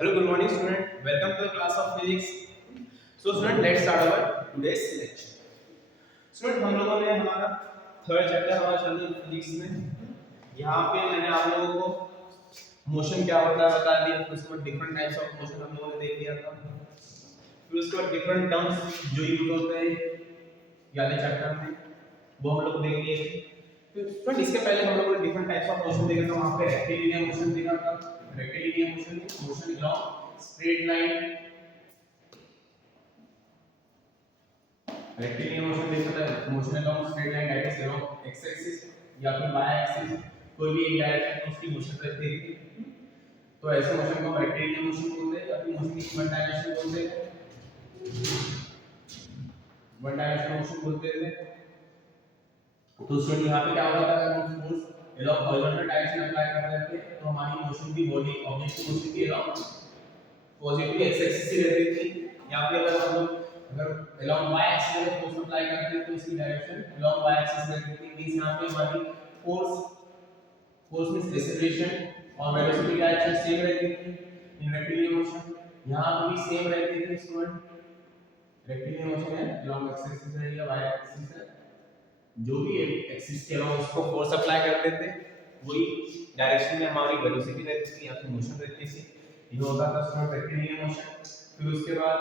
Hello, good morning, student. Welcome to the class of physics. So, student, let's start our today's lecture. Student, हम लोगों ने हमारा third chapter हमारा चल रहा है फिजिक्स में. यहाँ पे मैंने आप लोगों को मोशन क्या होता है बता दिया. फिर उसके बाद डिफरेंट टाइप्स ऑफ मोशन हम लोगों ने देख लिया था. फिर उसके बाद डिफरेंट टर्म्स जो यूज होते हैं यानी चैप्टर में वो हम लोग देख लिए थे. फिर इसके पहले हम लोगों ने डिफरेंट टाइप्स ऑफ मोशन देखा था. वहाँ पे रेक्टिलिनियर मोशन देखा था. Rectilinear motion motion along straight line. Rectilinear motion देखा था. Motion along straight line that is along x axis या फिर y axis कोई भी एक डायरेक्शन में उसकी मोशन रहती है. तो ऐसे मोशन को हम रेक्टिलिनियर मोशन बोलते हैं या फिर मोशन की वन डायरेक्शन बोलते हैं. वन डायरेक्शन मोशन बोलते हैं. तो स्टूडेंट यहाँ पे क्या होता है अगर हम force along horizontal direction apply कर रहे थे तो हमारी मोशन की बॉडी ऑब्जेक्ट की मोशन की along पॉजिटिव एक्स एक्सिस से रहती थी. या फिर अगर हम लोग अगर along y axis में फोर्स अप्लाई करते हैं तो इसकी डायरेक्शन along y axis रहती थी. मींस यहाँ पे हमारी फोर्स मींस एक्सेलरेशन और वेलोसिटी डायरेक्शन सेम रहती थी इन रेक्टिलिनियर मोशन. यहाँ पे भी सेम रहती थी स्टूडेंट. रेक्टिलिनियर मोशन है along x axis है या y axis है जो भी एक्सिस के अलावा उसको फोर्स अप्लाई करते थे वही डायरेक्शन में हमारी वेलोसिटी रहती थी या फिर मोशन रहती थी. ये होता था स्टूडेंट रेक्टिलिनियर मोशन. फिर उसके बाद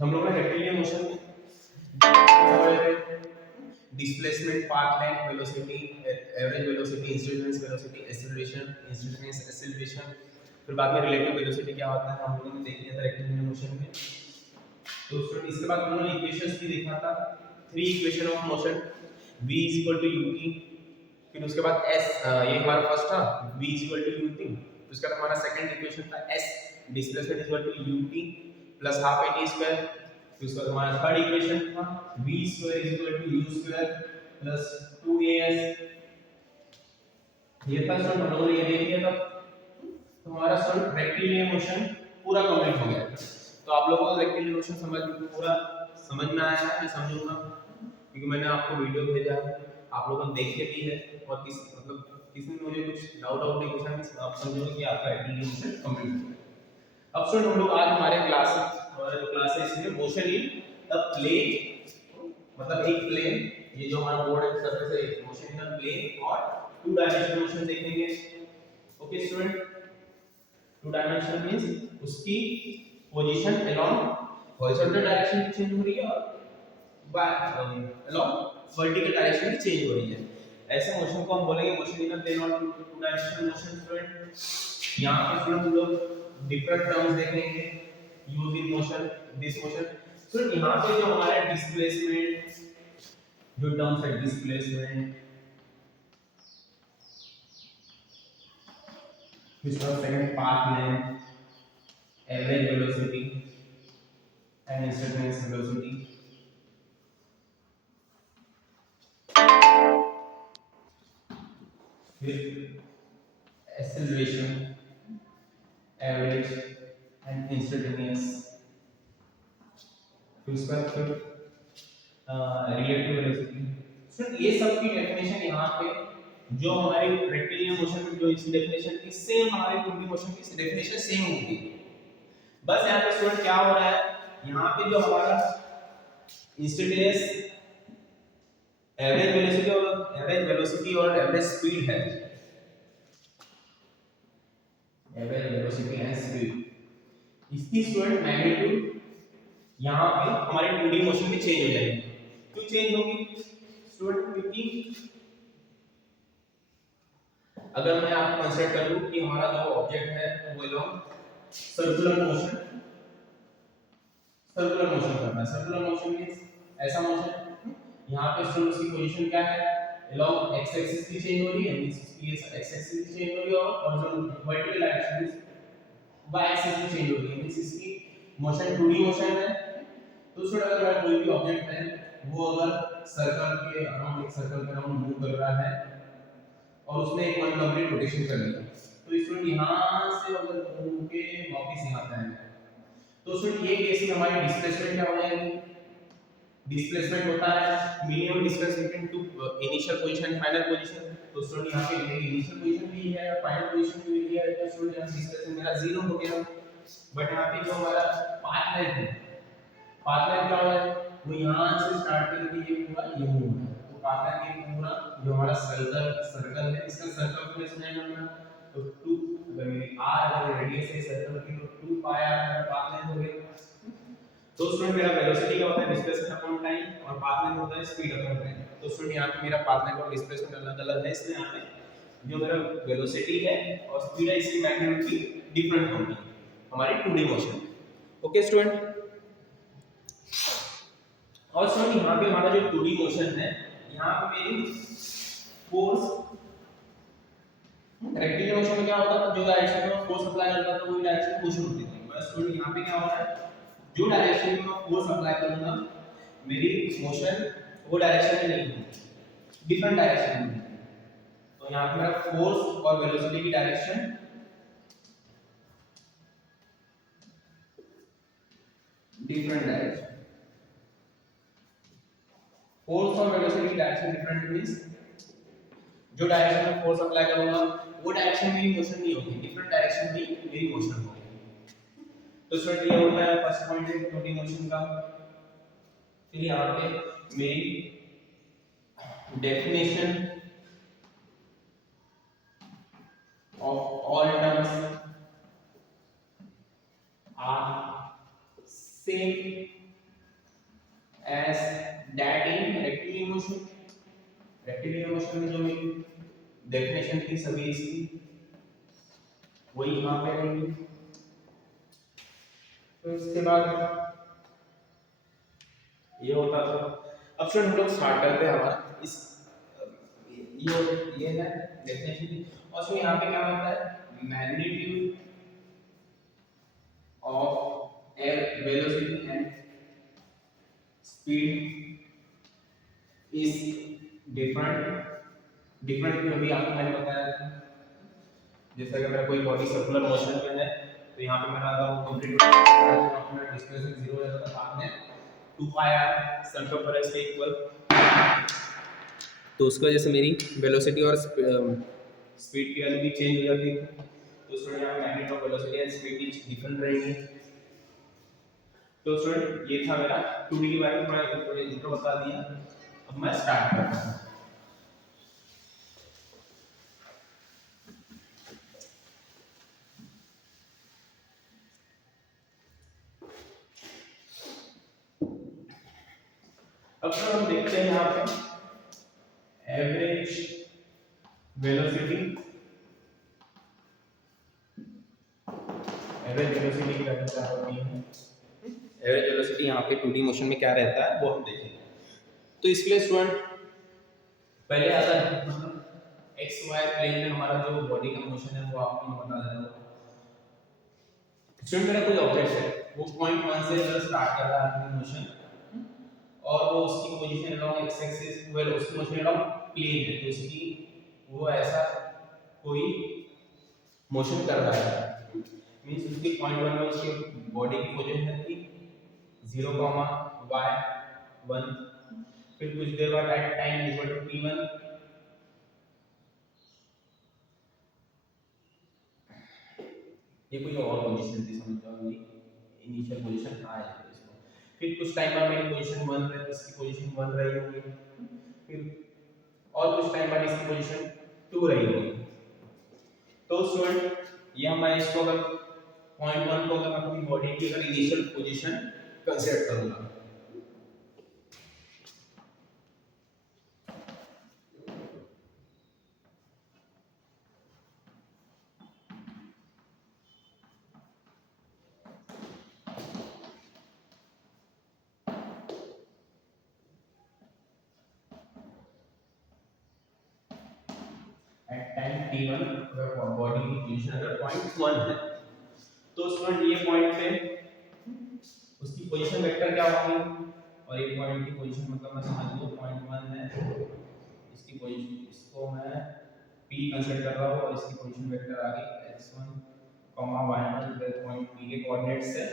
हम लोग ने रेक्टिलिनियर मोशन में displacement path length velocity average velocity instantaneous velocity acceleration instantaneous acceleration. फिर बाद में रिलेटिव वेलोसिटी क्या होता है हम लोगों ने देख लिया था रेक्टिलिनियर मोशन में. तो स्टूडेंट इसके बाद हम लोगों ने इक्वेशंस भी देखा था. Three equation of motion v ut. फिर उसके बाद s ये हमारा फर्स्ट था v ut. उसके बाद हमारा सेकंड इक्वेशन था s displacement ut plus half at square. फिर उसके बाद हमारा थर्ड इक्वेशन था v square u square plus 2as. ये था सर हम लोगों ने ये देख लिया था. तो हमारा सर रेक्टिलिनियर मोशन पूरा कंप्लीट हो गया. तो आप लोगों को रेक्टिलिनियर मोशन पूरा समझ में आया है. मैं समझूंगा क्योंकि मैंने आपको वीडियो भेजा है आप लोगों ने देख ली है और किसी ने मुझे कुछ डाउट नहीं पूछा कि आप समझोगे कि आपका रेक्टिलिनियर मोशन कंप्लीट हो गया. अब स्टूडेंट हम लोग आज हमारे क्लासेस में मोशन इन द प्लेन मतलब एक प्लेन ये जो हमारा बोर्ड है सरफेस है मोशन इन द प्लेन और टू डायमेंशनल मोशन देखेंगे. Okay student. Two dimensional means उसकी position along horizontal direction change हो रही है और अलोंग वर्टिकल डायरेक्शन में चेंज हो रही है. ऐसे मोशन को हम बोलेंगे मोशन इन द प्लेन और टू डायमेंशनल मोशन. स्टूडेंट यहां पे स्टूडेंट हम लोग डिफरेंट टर्म्स देखेंगे use in motion this motion. Student यहां पे जो हमारे डिस्प्लेसमेंट जो टर्म्स है डिस्प्लेसमेंट फिर second path length average velocity and instantaneous velocity. फिर acceleration average and instantaneous. फिर उसके बाद फिर relative velocity. सर ये सब की डेफिनेशन यहाँ पे जो हमारी रेक्टिलिनियर मोशन में जो इस डेफिनेशन की सेम हमारी 2D मोशन की डेफिनेशन सेम होगी. बस यहाँ पे स्टूडेंट क्या हो रहा है यहाँ पे जो हमारा इंस्टेंटेनियस एवरेज वेलोसिटी और एवरेज स्पीड है एवरेज वेलोसिटी एंड स्पीड इसकी स्टूडेंट मैग्नीट्यूड यहाँ पे हमारी 2D मोशन में चेंज हो जाएगी. क्यों चेंज होगी स्टूडेंट क्योंकि अगर मैं आपको कंसीडर कर लूं कि हमारा जो ऑब्जेक्ट है वो अलोंग सर्कुलर मोशन करना है. सर्कुलर मोशन मींस ऐसा मोशन यहाँ पे स्टूडेंट की पोजीशन क्या है along x axis की चेंज हो रही है मींस इसकी x axis की चेंज हो रही है और हॉरिजॉन्टल वर्टिकल डायरेक्शन में y axis की चेंज हो रही है मींस इसकी मोशन 2D मोशन है. तो स्टूडेंट अगर मेरा कोई भी ऑब्जेक्ट है वो अगर सर्कल के अराउंड मूव कर रहा है और उसने एक वन कंप्लीट रोटेशन कर लिया तो स्टूडेंट यहां से अगर घूम के वापस यहां पे आएगा तो स्टूडेंट ये केस में हमारी डिस्प्लेसमेंट क्या हो जाएगी. डिस्प्लेसमेंट होता है minimum distance between two initial position and final position. तो स्टूडेंट यहाँ पे मेरी इनिशियल पोजीशन भी है, फाइनल पोजीशन भी है, तो स्टूडेंट यहाँ डिस्कशन मेरा 0 हो गया। बट यहाँ पे जो हमारा पाथ लाइन है, पाथ लाइन क्या है, वो यहाँ से स्टार्ट करके ये पूरा ये हो रहा है। तो पाथ लाइन ये पूरा जो हमारा सर्कल है, इसका सर्कमफ्रेंस है हमारा, तो 2 अगर मेरी r अगर रेडियस है सर्कल की, तो 2 पाई r हमारा पाथ लाइन हो गया। तो स्टूडेंट मेरा वेलोसिटी क्या होता है, डिस्प्लेसमेंट अपॉन टाइम, और पाथ लाइन होता है स्पीड अपॉन टाइम। तो स्टूडेंट यहाँ पे मेरा पाथ लाइन और डिस्प्लेसमेंट अलग-अलग है, इसलिए यहाँ पे जो मेरा वेलोसिटी है और स्पीड है, इसकी मैग्नीट्यूड भी डिफरेंट होगी हमारी 2D मोशन। ओके स्टूडेंट, और स्टूडेंट यहाँ पे हमारा जो 2D मोशन है, यहाँ पे मेरी फोर्स रेक्टिलिनियर मोशन में क्या होता था, जो डायरेक्शन में फोर्स अप्लाई करता था वही डायरेक्शन मोशन होती थी। बस स्टूडेंट यहाँ पे क्या हो रहा है, जो डायरेक्शन में मैं फोर्स अप्लाई करूंगा मेरी मोशन वो डायरेक्शन में नहीं होगी, डिफरेंट डायरेक्शन में। तो यहाँ पे मेरा फोर्स और वेलोसिटी की डायरेक्शन डिफरेंट डायरेक्शन, फोर्स और वेलोसिटी की डायरेक्शन डिफरेंट मींस जो डायरेक्शन में फोर्स अप्लाई करूंगा वो डायरेक्शन मेरी मोशन नहीं होगी, डिफरेंट डायरेक्शन भी मेरी मोशन होगी। तो स्टूडेंट ये होता है फर्स्ट पॉइंट है 2D मोशन का। फिर यहाँ पे मेरी definition of all terms are same as that in rectilinear motion। rectilinear motion में जो मेरी डेफिनेशन थी सभी इसकी वही यहाँ पे रहेंगी। तो इसके बाद ये होता था। अब स्टूडेंट हम लोग स्टार्ट करते हैं हमारा इस ये है डेफिनेशन, और उसमें यहाँ पे क्या होता है, magnitude of air velocity and speed is different. Different क्यों भी आपको मैंने बताया था, जैसे अगर मेरा कोई बॉडी सर्कुलर मोशन में है तो यहाँ पे मेरा अगर कंप्लीट अपना डिस्प्लेसमेंट 0 है तो बाद में 2 पाई r सर्कमफरेंस के इक्वल, तो उसकी वजह से मेरी वेलोसिटी और स्पीड की वैल्यू भी चेंज हो जाती है। तो स्टूडेंट यहाँ magnitude of velocity and speed की डिफरेंट रहेंगी। तो स्टूडेंट ये था मेरा 2D के बारे में थोड़ा इंट्रो बता दिया। अब मैं स्टार्ट करता हूँ। अब हम देखते हैं यहाँ पे एवरेज वेलोसिटी। एवरेज वेलोसिटी की वैल्यू क्या होती है, एवरेज वेलोसिटी यहाँ पे 2D मोशन में क्या रहता है वो हम देखेंगे। तो इसके लिए स्टूडेंट पहले आता है मतलब एक्स वाई प्लेन में हमारा जो बॉडी का मोशन है वो आपको मैं बता देता हूँ। स्टूडेंट मेरा कोई ऑब्जेक्ट है, वो पॉइंट 1 से अगर स्टार्ट कर रहा है अपनी मोशन और वो उसकी position along x axis well उसकी मोशन अलोंग प्लेन है, तो उसकी वो ऐसा कोई मोशन कर रहा है, मींस उसकी पॉइंट 1 में उसकी बॉडी की पोजीशन थी 0, y 1, फिर कुछ देर बाद at time equal to t1 ये कोई और पोजीशन थी, समझ जाओ ये इनिशियल पोजीशन था है इसको। फिर कुछ टाइम बाद मेरी पोजीशन 1 रही, इसकी पोजीशन 1 रही होगी, फिर और कुछ टाइम बाद इसकी पोजीशन 2 रही होगी। तो स्टूडेंट ये मैं इसको अगर पॉइंट 1 को अगर मैं अपनी बॉडी की अगर इनिशियल पोजीशन कंसीडर करूंगा, एट टाइम t1 अगर बॉडी की पोजीशन अगर पॉइंट 1 है तो स्टूडेंट ये पॉइंट पे उसकी पोजीशन वेक्टर क्या होगी, और ये पॉइंट की पोजीशन मतलब मैं समझ लो पॉइंट 1 है, इसकी पोजीशन इसको मैं p कंसीडर कर रहा हूं और इसकी पोजीशन वेक्टर आ गई x1, y1 इधर पॉइंट p के कोऑर्डिनेट्स है।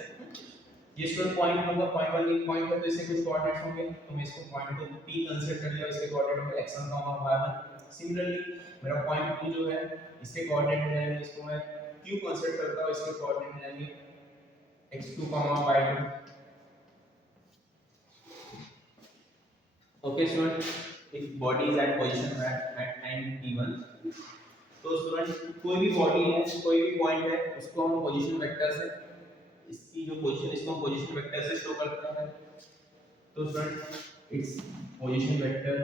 ये स्टूडेंट पॉइंट होगा, पॉइंट 1 एक पॉइंट है तो इसके कुछ कोऑर्डिनेट्स होंगे, तो मैं इसको पॉइंट को p कंसीडर कर लिया, इसके कोऑर्डिनेट होंगे x1, y1। सिमिलरली मेरा पॉइंट 2 जो है इसके कोऑर्डिनेट हो जाएंगे, इसको मैं q कंसीडर करता हूं, इसके कोऑर्डिनेट हो जाएंगे x2, y2। Okay student, if body is at position at time t1, तो स्टूडेंट कोई भी बॉडी है, कोई भी पॉइंट है, उसको हम पोजीशन वेक्टर से, इसकी जो पोजीशन, इसको हम पोजीशन वेक्टर से शो करते हैं। तो स्टूडेंट इट्स पोजीशन वेक्टर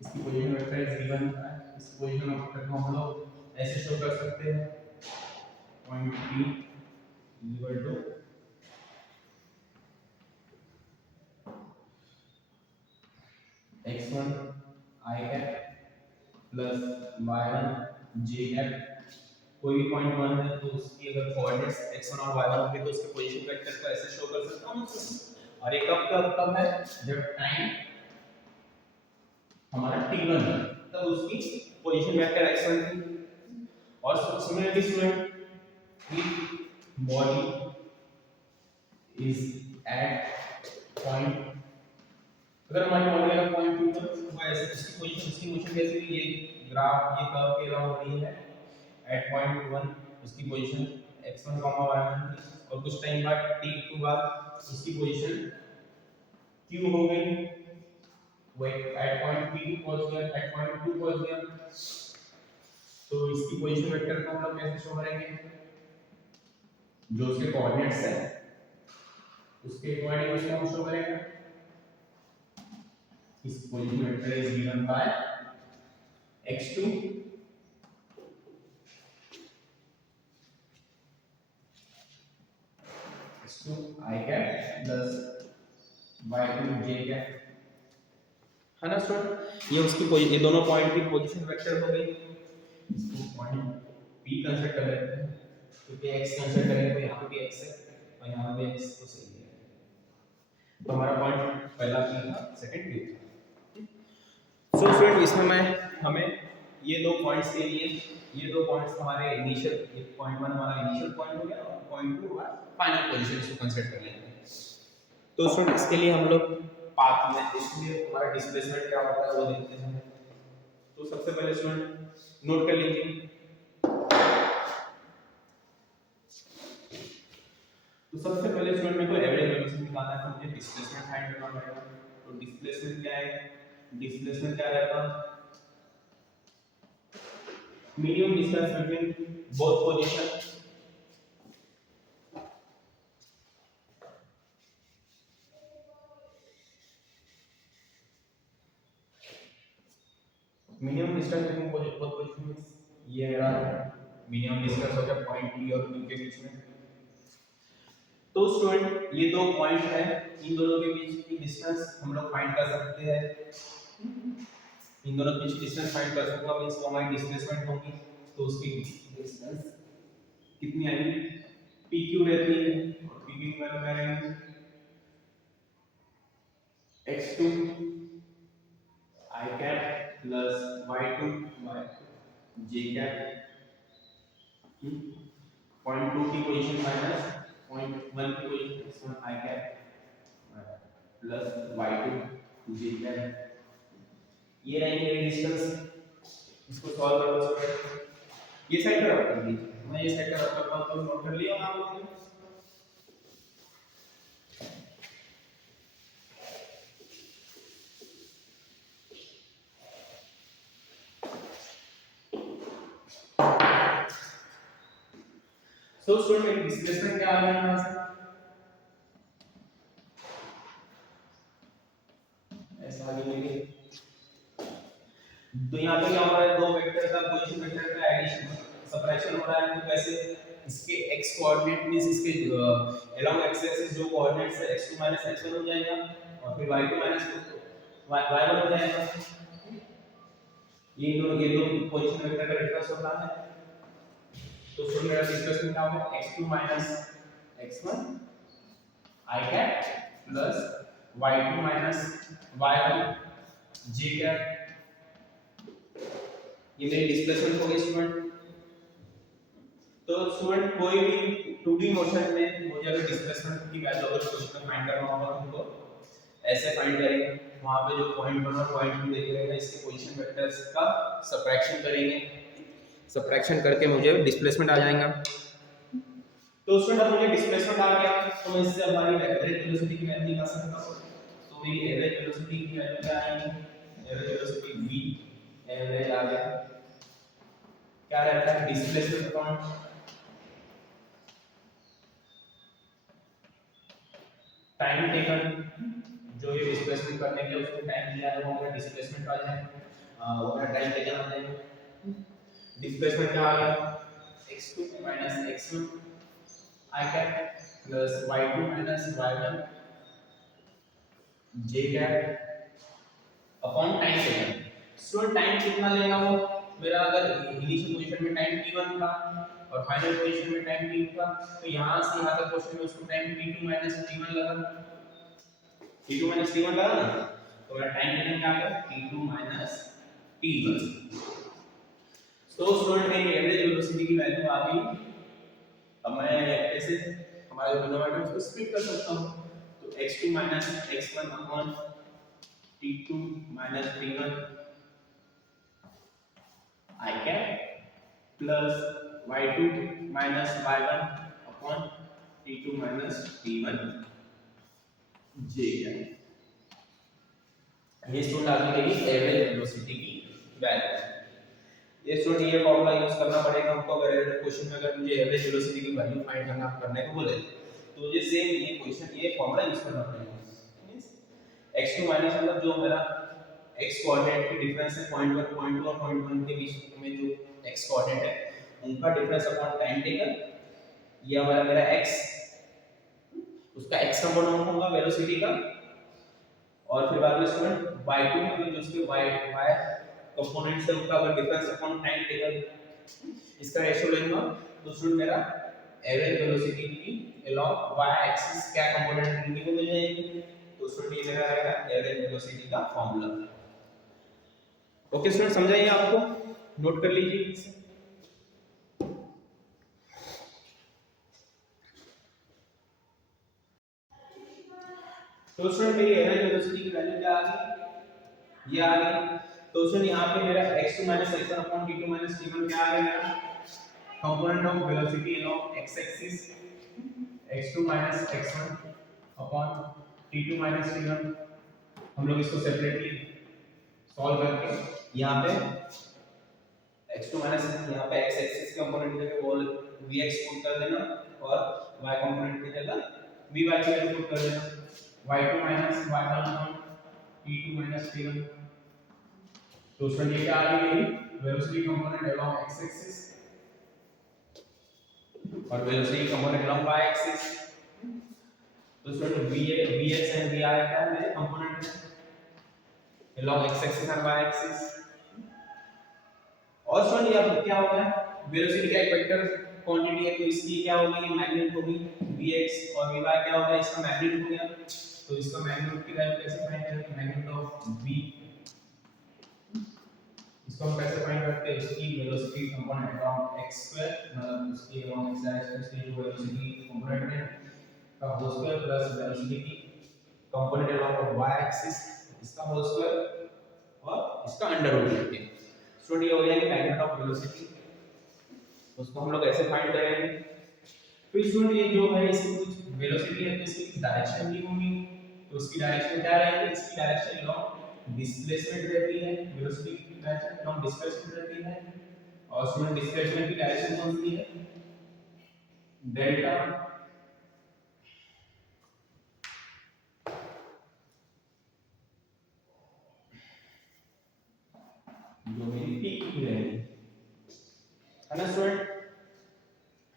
इसकी पोजीशन वेक्टर इज गिवन है। इस पोजीशन वेक्टर को हम लोग ऐसे शो कर सकते हैं, point p equal to x1 i cap plus y1 j cap. कोई भी पॉइंट 1 है तो उसकी अगर कोऑर्डिनेट्स x1 और y1 होंगे तो उसके पोजीशन वेक्टर को ऐसे शो कर सकता हूं। और ये कब है, जब टाइम हमारा t1 है, तब उसकी पोजीशन वेक्टर x1 थी। और similarly student, if body is at point, अगर हमारी बॉडी का पॉइंट 2 पर वो ऐसे इसकी पोजीशन, इसकी मोशन कैसी हुई, ये ग्राफ, ये कर्व के अलावा हो रही है एट पॉइंट 1, उसकी पोजीशन x1, y1 थी, और कुछ टाइम बाद t2 बाद उसकी पोजीशन q हो गई, वो एट पॉइंट p2 पहुंच गया, एट पॉइंट 2 पहुंच गया। तो इसकी पोजीशन वेक्टर को हम लोग कैसे शो करेंगे, जो उसके कोऑर्डिनेट्स है उसके अकॉर्डिंग उसको हम शो करेंगे। इस position vector is given by x2 i cap plus y2 j cap, है ना स्टूडेंट। ये उसकी ये दोनों पॉइंट की पोजीशन वेक्टर हो गई। इसको पॉइंट p कंसीडर कर लेते हैं, क्योंकि x कंसीडर करेंगे तो यहाँ पे भी x है और यहाँ पे x तो सही है। तो हमारा पॉइंट पहला p था, सेकंड q था। सो स्टूडेंट, इसमें हमें ये दो पॉइंट्स के लिए, ये दो पॉइंट्स हमारे इनिशियल, ये पॉइंट 1 हमारा इनिशियल पॉइंट हो गया और पॉइंट 2 हमारा फाइनल पोजीशन, इसको कंसीडर कर लेंगे। तो स्टूडेंट इसके लिए हम लोग पाथ में, इसलिए हमारा डिस्प्लेसमेंट क्या होता है वो देखते हैं। तो सबसे पहले स्टूडेंट नोट कर लीजिए, तो सबसे पहले स्टूडेंट मेरे को एवरेज वेलोसिटी निकालना है, तो मुझे डिस्प्लेसमेंट फाइंड करना पड़ेगा। तो डिस्प्लेसमेंट क्या है, डिस्प्लेसमेंट क्या रहता है, medium distance between both position, medium distance between both position, ये मेरा मीडियम डिस्टेंस हो गया पॉइंट p और q के बीच में। तो स्टूडेंट ये दो पॉइंट है, इन दोनों के बीच की डिस्टेंस हम लोग फाइंड कर सकते हैं, इन दोनों के बीच डिस्टेंस फाइंड कर सकते हैं, मींस वो हमारी डिस्प्लेसमेंट होगी। तो उसकी डिस्टेंस कितनी आएगी, pq रहती है, और p की वैल्यू क्या रहेगी, x2 i cap plus y2 j cap, point 2 की पोजीशन माइनस पॉइंट 1 की पोजीशन, इसमें i cap plus y2 j cap. ये रहेंगे डिस्टेंस, इसको सॉल्व करो। ये साइड पर रख कर दीजिए, मैं ये साइड पर रख करता हूं, तो नोट कर लिया आप लोगों ने। सो स्टूडेंट डिस्प्लेसमेंट क्या आ गया यहां से, ऐसा आगे लेंगे। तो यहाँ पे क्या हो रहा है, दो वेक्टर का पोजीशन वेक्टर का एडिशन, सबट्रैक्शन हो रहा है। तो कैसे, इसके x कोऑर्डिनेट मींस इसके अलोंग x एक्सिस जो कोऑर्डिनेट्स है x2 x1 हो जाएगा, और फिर y2 y1 हो जाएगा। ये दो पोजीशन वेक्टर का डिफरेंस होता है। तो सो मेरा डिस्प्लेसमेंट क्या होगा, x2 x1 i cap plus y2 y1 j cap. ये मेरी डिस्प्लेसमेंट हो गई स्टूडेंट। तो स्टूडेंट कोई भी 2D मोशन में मुझे अगर डिस्प्लेसमेंट की वैल्यू अगर क्वेश्चन में फाइंड करना होगा तुमको ऐसे फाइंड करेंगे, वहां पे जो पॉइंट 1 और पॉइंट 2 देखे रहेगा इसके पोजीशन वेक्टर्स का सबट्रैक्शन करेंगे, सबट्रैक्शन करके मुझे डिस्प्लेसमेंट आ जाएगा। तो स्टूडेंट अब मुझे डिस्प्लेसमेंट आ गया तो मैं इससे हमारी एवरेज वेलोसिटी की वैल्यू निकाल सकता हूं। तो मेरी एवरेज वेलोसिटी की वैल्यू क्या आएगी, एवरेज वेलोसिटी v एवरेज आ गया, क्या रहता है डिस्प्लेसमेंट अपॉन टाइम टेकन, जो ये डिस्प्लेसमेंट करने के लिए उसको टाइम दिया है वो मेरा डिस्प्लेसमेंट आ जाएगा, वो मेरा टाइम टेकन आ जाएगा। डिस्प्लेसमेंट क्या आ गया x2 x1 I cap plus y2 y1 j cap upon time taken. So time कितना लेगा वो, मेरा अगर इनिशियल पोजीशन में टाइम t1 था और फाइनल पोजीशन में टाइम t2 था, तो यहां से यहां तक क्वेश्चन में उसको टाइम t2 t1 लगा, t2 t1 लगा ना, तो मेरा टाइम टेकन क्या आ गया t2 t1। तो स्टूडेंट मेरी एवरेज वेलोसिटी की वैल्यू आ गई। अब मैं ऐसे हमारा जो डिनोमिनेटर उसको स्प्लिट कर सकता हूं, तो x2 x1 upon t2 t1 I cap plus y2 y1 upon t2 t1 j cap। ये स्टूडेंट आ गई मेरी एवरेज वेलोसिटी की वैल्यू। ये स्टूडेंट ये फॉर्मूला यूज करना पड़ेगा हमको अगर क्वेश्चन में अगर मुझे एवरेज वेलोसिटी की वैल्यू फाइंड करने को बोले तो मुझे सेम ये क्वेश्चन ये फॉर्मूला यूज करना पड़ेगा। x2 माइनस मतलब जो मेरा x कोऑर्डिनेट की डिफरेंस है पॉइंट 1 पॉइंट 2 और पॉइंट 1 के बीच में जो x कोऑर्डिनेट है उनका डिफरेंस अपॉन टाइम टेकन, ये हमारा मेरा x उसका x कंपोनेंट होगा वेलोसिटी का, और फिर बाद में स्टूडेंट y2 में जो उसके y कंपोनेंट्स है उनका अगर डिफरेंस अपॉन टाइम टेकन इसका रेशियो लेंगे तो स्टूडेंट मेरा एवरेज वेलोसिटी की अलोंग y एक्सिस क्या कंपोनेंट इनकी को मिल जाएगी। तो स्टूडेंट ये मेरा रहेगा एवरेज वेलोसिटी का फार्मूला। ओके स्टूडेंट समझ आइए आपको, नोट कर लीजिए। तो स्टूडेंट मेरी एवरेज वेलोसिटी की वैल्यू क्या आ गई, ये आ गई। तो स्टूडेंट यहां पे मेरा x2 x1 upon t2 t1 क्या आ गया मेरा component of velocity along x axis x2 x1 upon t2 t1। हम लोग इसको सेपरेटली सॉल्व करके यहाँ पे x2 यहाँ पे x एक्सिस के कंपोनेंट की जगह वो vx पुट कर देना और y कंपोनेंट की जगह vy की वैल्यू पुट कर देना, y2 y1 upon t2 t1। तो उसमें ये क्या आ गई मेरी velocity component along x axis और velocity component along y axis. तो स्टूडेंट vx एंड vy क्या है मेरे component along x axis and y axis. और स्टूडेंट ये अब क्या होगा वेलोसिटी का एक वेक्टर क्वांटिटी है तो इसकी क्या होगी मैग्नीट्यूड होगी vx और vy क्या होगा इसका मैग्नीट्यूड हो गया। तो इसका मैग्नीट्यूड की वैल्यू कैसे फाइंड करेंगे, मैग्नीट्यूड ऑफ v इसको हम कैसे फाइंड करते हैं, इसकी velocity component along x square मतलब उसकी अलोंग x डायरेक्शन की जो वेलोसिटी कंपोनेंट है का होल स्क्वायर प्लस वेलोसिटी की कंपोनेंट अलोंग y एक्सिस इसका होल स्क्वायर और इसका अंडर रूट लेते हैं। स्टूडेंट ये हो जाएगा मैग्नीट्यूड ऑफ वेलोसिटी, उसको हम लोग ऐसे फाइंड करेंगे। फिर स्टूडेंट ये जो है इसकी कुछ वेलोसिटी है तो इसकी डायरेक्शन भी होगी, तो उसकी डायरेक्शन क्या रहेगी, इसकी डायरेक्शन अलोंग डिस्प्लेसमेंट रहती है, वेलोसिटी की डायरेक्शन अलोंग डिस्प्लेसमेंट रहती है। और स्टूडेंट डिस्प्लेसमेंट की डायरेक्शन कौन सी है डेल्टा, जो मेरी पी की रहेगी है ना स्टूडेंट,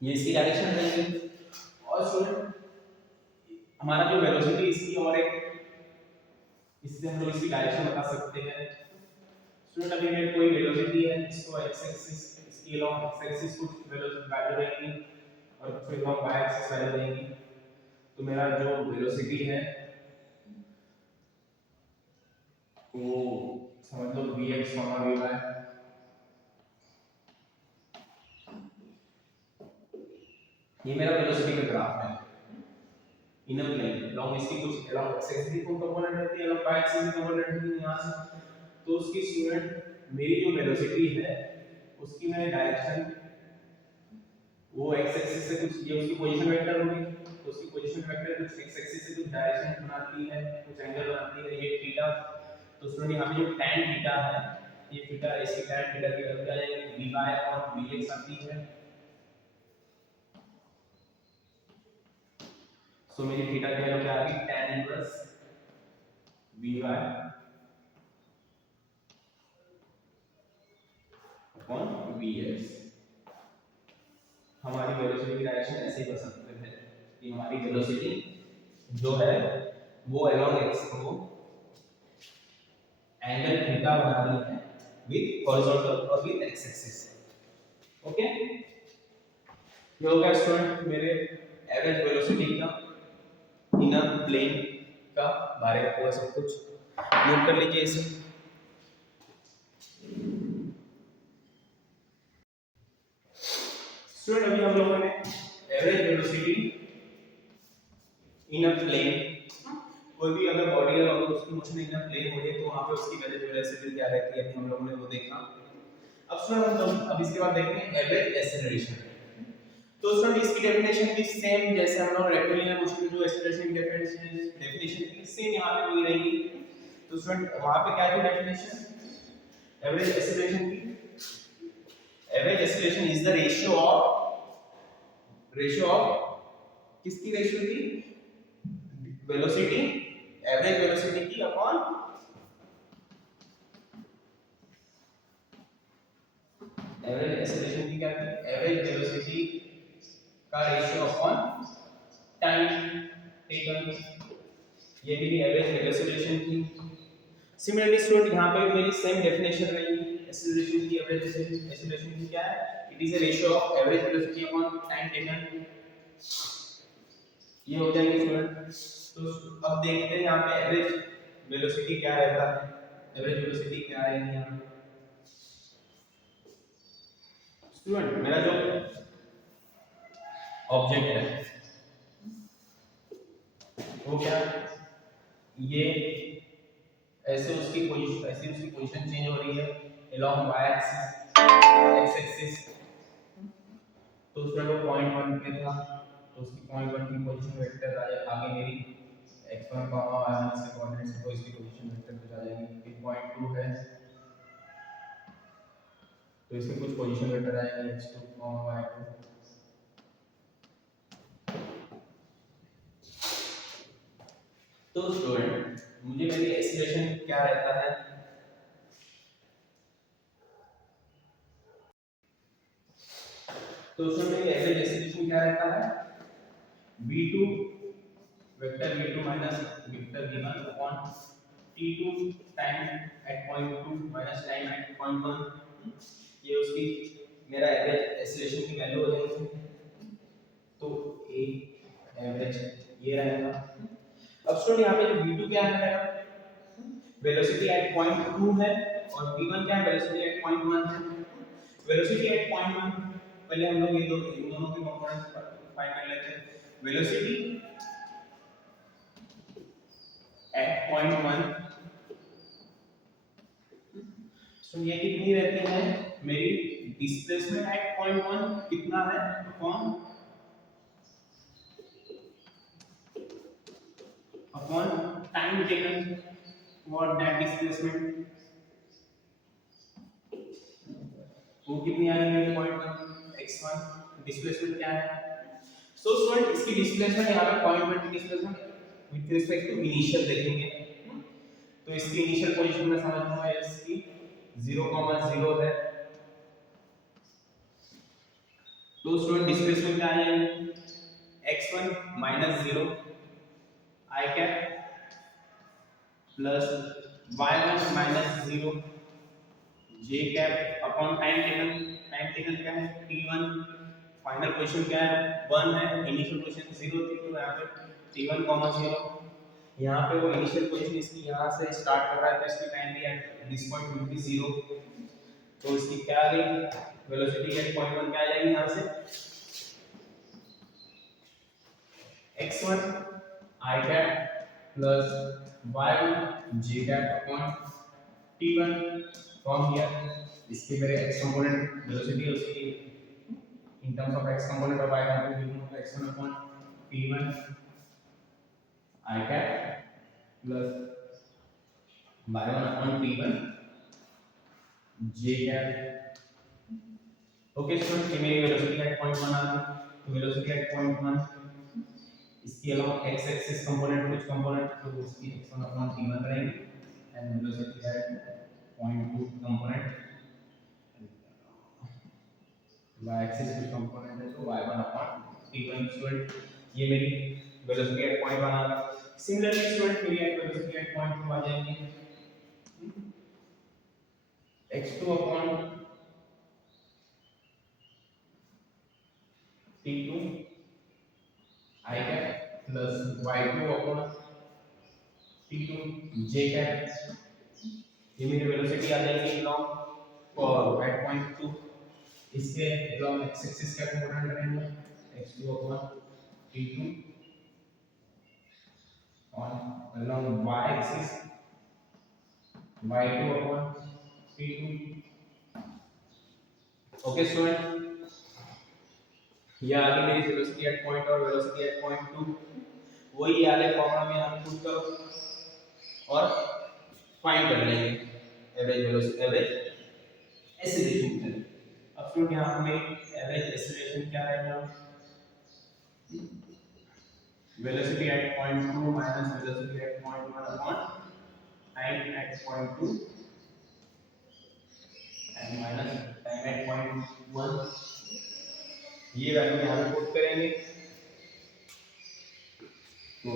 ये इसकी डायरेक्शन रहेगी। और स्टूडेंट हमारा जो वेलोसिटी इसकी और एक इससे हम लोग इसकी डायरेक्शन बता सकते हैं। स्टूडेंट अभी मेरे कोई वेलोसिटी है इसको x एक्सिस इसकी अलोंग x एक्सिस कुछ वेलोसिटी वैल्यू रहेगी और फिर अलोंग y एक्सिस वैल्यू रहेगी। तो मेरा जो वेलोसिटी है वो समझ लो vx vy ये मेरा वेलोसिटी का ग्राफ है इन अ प्लेन लॉन्ग इसकी कुछ लॉन्ग एक्स एक्सिस की कंपोनेंट रहती है, लॉन्ग वाई एक्सिस की कंपोनेंट रहती है यहां से। तो उसकी स्टूडेंट मेरी जो वेलोसिटी है उसकी मैंने डायरेक्शन वो एक्स एक्सिस से कुछ ये उसकी पोजीशन वेक्टर होगी, तो उसकी पोजीशन वेक्टर कुछ एक्स एक्सिस से कुछ डायरेक्शन बनाती है, कुछ एंगल बनाती है, ये थीटा। तो स्टूडेंट यहाँ पे जो tan थीटा है, ये थीटा इसकी tan थीटा की वैल्यू क्या आ जाएगी वी और वी एक्स आती है। सो मेरी थीटा की वैल्यू क्या आ गई tan inverse v upon v x. हमारी वेलोसिटी की डायरेक्शन ऐसे ही बन सकते हैं कि हमारी वेलोसिटी जो है वो अलोंग एक्स को एंगल थीटा बना रही है विद हॉरिजॉन्टल और विद एक्स एक्सिस। ओके, ये हो गया स्टूडेंट मेरे एवरेज वेलोसिटी का इन अ प्लेन का बारे में पूरा सब कुछ नोट कर लीजिए इसे। स्टूडेंट अभी हम लोगों ने average velocity in a plane, कोई भी अगर बॉडी है अगर उसकी मोशन इन अ प्लेन हो रही है तो वहां पे उसकी एवरेज वेलोसिटी क्या रहती है हम लोगों ने वो देखा। अब स्टूडेंट हम अब इसके बाद देखते हैं एवरेज एक्सेलरेशन। तो स्टूडेंट इसकी डेफिनेशन भी सेम जैसे हम लोग रेक्टिलिनियर मोशन में जो एक्सेलरेशन की डेफिनेशन थी सेम यहां पे वही रहेगी। तो स्टूडेंट वहां पे क्या थी डेफिनेशन एवरेज एक्सेलरेशन की? Average acceleration is the ratio of किसकी रेशियो थी वेलोसिटी एवरेज वेलोसिटी की अपॉन एवरेज एक्सेलरेशन की क्या थी एवरेज वेलोसिटी का रेशियो अपॉन टाइम टेकन, ये भी एवरेज एक्सेलरेशन की। सिमिलरली स्टूडेंट यहां पे मेरी सेम डेफिनेशन रहेगी एक्सेलरेशन की एवरेज एक्सेलरेशन की क्या है it is a ratio of average velocity upon time taken, ये हो जाएगी स्टूडेंट। तो अब देखते हैं यहाँ पे एवरेज वेलोसिटी क्या रहता है, एवरेज वेलोसिटी क्या रहेगी यहाँ पे स्टूडेंट मेरा जो ऑब्जेक्ट है वो क्या ये ऐसे उसकी पोजीशन चेंज हो रही है along y axis x axis. तो उसका वो पॉइंट 1 पे था तो उसकी पॉइंट 1 की पोजीशन वेक्टर आगे मेरी x1 y1 से कोऑर्डिनेट से तो इसकी पोजीशन वेक्टर पे आ जाएगी। फिर पॉइंट 2 है तो इसके कुछ पोजीशन वेक्टर आएंगे x2 y2। तो स्टूडेंट मुझे मेरी एक्सेलरेशन क्या रहता है तो उसमें मेरी एवरेज एक्सेलरेशन क्या रहता है v2 vector v2 minus vector v1 upon t2 time at point 2 minus time at point 1, ये उसकी मेरा एवरेज एक्सेलरेशन की वैल्यू हो जाएगी। तो ए एवरेज ये रहेगा। अब स्टूडेंट यहाँ पे जो v2 क्या है मेरा वेलोसिटी एट पॉइंट 2 है और v1 क्या है वेलोसिटी एट पॉइंट 1 है। वेलोसिटी एट पॉइंट 1 पहले हम लोग ये इन दोनों के कंपोनेंट्स फाइंड कर लेते हैं। वेलोसिटी एट पॉइंट 1 तो ये कितनी रहती है मेरी डिस्प्लेसमेंट एट पॉइंट 1 कितना है upon time taken for that displacement वो कितनी आ रही है पॉइंट 1 x1 डिस्प्लेसमेंट क्या है। सो स्टूडेंट इसकी डिस्प्लेसमेंट यहाँ पे पॉइंट 1 की displacement with respect to initial देखेंगे तो इसकी इनिशियल पोजीशन में समझूंगा इसकी 0,0 है तो स्टूडेंट डिस्प्लेसमेंट क्या आ जाएगी x1 minus 0 i cap plus y1 minus 0 j cap upon time taken क्या है t1 फाइनल पोजीशन क्या है 1 है इनिशियल पोजीशन 0 थी तो यहाँ पे t1 0 यहाँ पे वो इनिशियल पोजीशन इसकी यहाँ से स्टार्ट कर रहा है तो इसकी टाइम भी at this point will be 0 तो इसकी क्या आ गई वेलोसिटी एट पॉइंट 1 क्या आ जाएगी यहाँ से x1 I cap plus y1 j cap upon t1 from here इसके मेरे x component velocity उसकी in terms of x component और y component x1 upon t1 I cap plus y1 upon t1 j cap. Okay student ये मेरी velocity at point 1 आ गई तो velocity at point 1 इसके अलावा x एक्सिस कंपोनेंट कुछ component तो उसकी x1 अपॉन t1 रहेंगे and velocity at point 2 component y axis कुछ कंपोनेंट है तो y1 अपॉन t1 स्टूडेंट ये मेरी वेलोसिटी एट पॉइंट 1 आ गई सिमिलरली स्टूडेंट मेरी एट वेलोसिटी एट पॉइंट 2 आ जाएंगे x2 upon t2 I cap plus y2 upon t2 j cap ये मेरी वेलोसिटी आ जाएगी along और एट पॉइंट 2 इसके along x एक्सिस क्या कंपोनेंट रहेंगे x2 upon t2 on along y axis y2 upon t2 okay student ये आगे मेरी वेलोसिटी एट पॉइंट और वेलोसिटी एट पॉइंट 2 वही वाले फॉर्मूला में यहाँ पुट करो और फाइंड कर लेंगे एवरेज वेलोसिटी एवरेज एक्सीलरेशन करें अब स्टूडेंट यहाँ पे मेरी एवरेज एक्सीलरेशन क्या रहेगा velocity at point 2 minus velocity at point 1 upon time at point 2 and minus time at point 1 ये वैल्यू यहाँ पे पुट करेंगे तो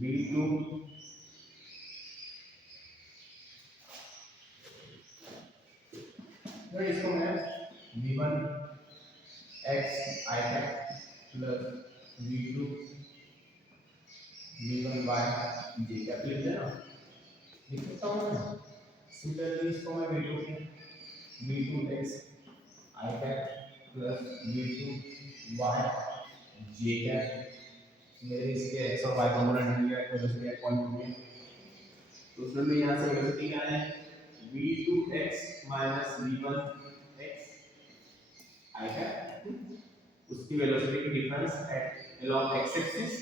v2 तो इसको मैं v1 x I cap plus v2 v1 y j cap लिख देना लिख सकता हूँ मैं सिमिलरली इसको मैं v2 x I cap plus v2 y j cap मेरे इसके x और y कंपोनेंट मिल गया वेलोसिटी एट पॉइंट में तो उसमें मैं यहाँ से वेलोसिटी क्या है v2x minus v1x I cap उसकी वेलोसिटी की difference at along x axis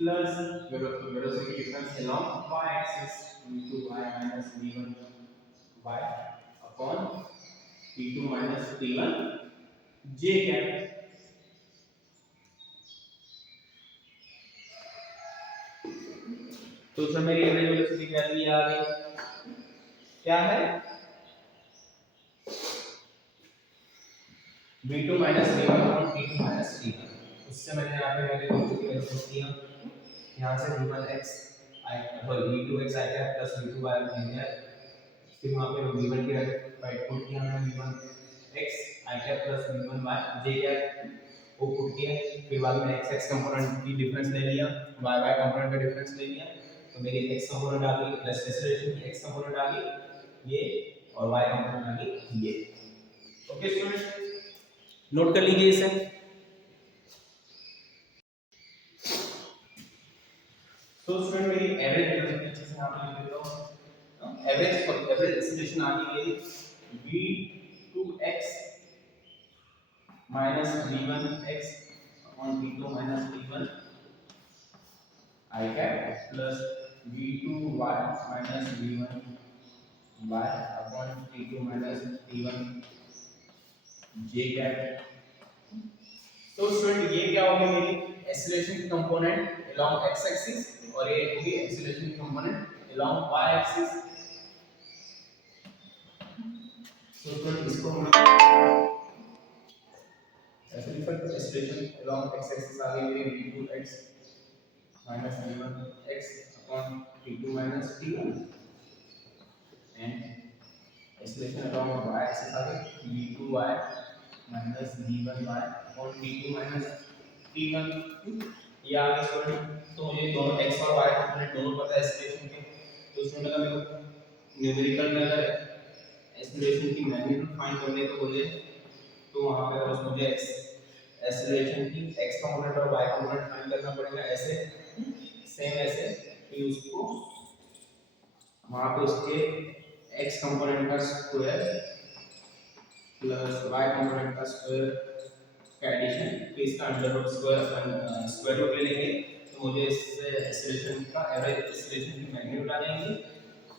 plus velocity difference along y axis v2y minus v1y upon t2 minus t1 j cap तो उसमें मेरी एवरेज वेलोसिटी की वैल्यू आ गई क्या है v2 minus v1 upon t2 minus t1 उससे मैंने यहाँ पे वैल्यू वेलोसिटी पुट किया यहाँ से v1x I v2x I cap plus v2y मिल गया फिर वहाँ पे v1 की वैल्यू पुट किया मैंने v1x I cap plus v1y j cap वो पुट किया फिर बाद में x x कंपोनेंट की डिफरेंस ले लिया y y कंपोनेंट का डिफरेंस ले लिया तो मेरी x कंपोनेंट आ गई प्लस एक्सेलरेशन की x कंपोनेंट आ गई ये और y कंपोनेंट आ गई ये ओके स्टूडेंट नोट कर लीजिए इसे तो स्टूडेंट मेरी एवरेज वेलोसिटी अच्छे से यहाँ पे लिख देता हूँ एवरेज एक्सेलरेशन आ गई मेरी v2x minus v1x upon v2 minus v1 I cap plus v2y minus v1y upon t2 minus t1 j cap तो स्टूडेंट ये क्या होगी मेरी acceleration component along x axis और ये होगी acceleration component along y axis तो स्टूडेंट इसको हम ऐसे लिख सकते हैं एक्सीलरेशन along x एक्सिस आ गई मेरी v2x minus v1x upon t2 minus t1 and acceleration along y axis आ गई v2y minus v1y upon t2 minus t1 ये आ गए स्टूडेंट तो मुझे दोनों x और y कंपोनेंट दोनों पता है एक्सीलरेशन के तो स्टूडेंट अगर मेरे को न्यूमेरिकल में अगर एक्सीलरेशन की मैग्नीट्यूड फाइंड करने को बोले तो वहां पे अगर मुझे x एक्सेलरेशन की x कंपोनेंट और y कंपोनेंट फाइंड करना पड़ेगा। ऐसे सेम ऐसे कि उसको वहां पे उसके x कंपोनेंट का स्क्वायर प्लस y कंपोनेंट का स्क्वायर का एडिशन, तो इसका अंडर रूट स्क्वायर रूट ले लेंगे, तो मुझे इससे एक्सेलरेशन का एवरेज एक्सेलरेशन की मैग्नीट्यूड आ जाएंगी।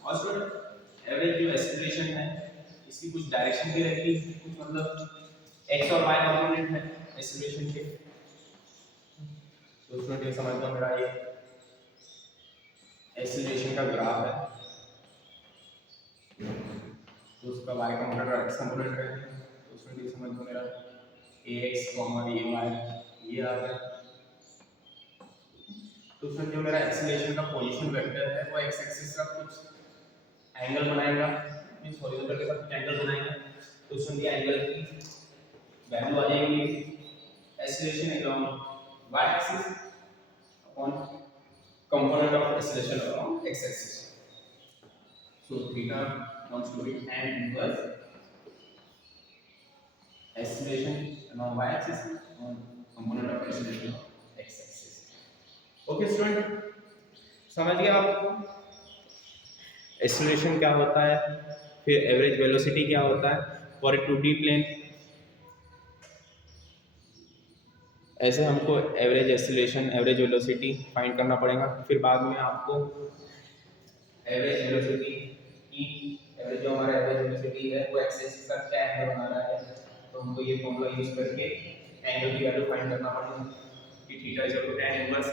और स्टूडेंट एवरेज जो एक्सेलरेशन है इसकी कुछ डायरेक्शन भी रहती है, कुछ मतलब x और y कंपोनेंट है एक्सेलरेशन के। तो स्टूडेंट ये समझ लो मेरा ये एक्सेलरेशन का ग्राफ है, तो उसका y कंपोनेंट और x कंपोनेंट है, तो स्टूडेंट ये समझ लो मेरा ax ay ये आ गया। तो स्टूडेंट जो मेरा एक्सेलरेशन का पोजीशन वेक्टर है वो x एक्सिस का कुछ एंगल बनाएगा, मींस हॉरिजॉन्टल के साथ कुछ एंगल बनाएगा, तो स्टूडेंट ये एंगल की वैल्यू आ जाएगी acceleration along y axis upon component of acceleration along x axis. So theta wants to be tan inverse acceleration along y axis on component of acceleration of x axis. Okay student, समझ गया आपको acceleration क्या होता है, फिर average velocity क्या होता है for a 2D plane। ऐसे हमको average acceleration average velocity find करना पड़ेगा। फिर बाद में आपको एवरेज वेलोसिटी की एवरेज जो हमारा एवरेज वेलोसिटी है वो एक्स एक्सिस का क्या एंगल बना रहा है, तो हमको ये फॉर्मूला यूज करके एंगल की वैल्यू फाइंड करना पड़ेगा कि theta is equal to tan inverse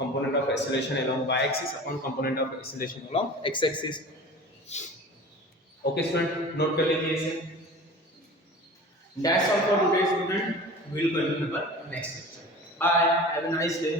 component of acceleration along y axis upon component of acceleration along x axis. Okay student, note कर लीजिए इसे। That's all for today student, we will continue our next lecture. Bye, have a nice day.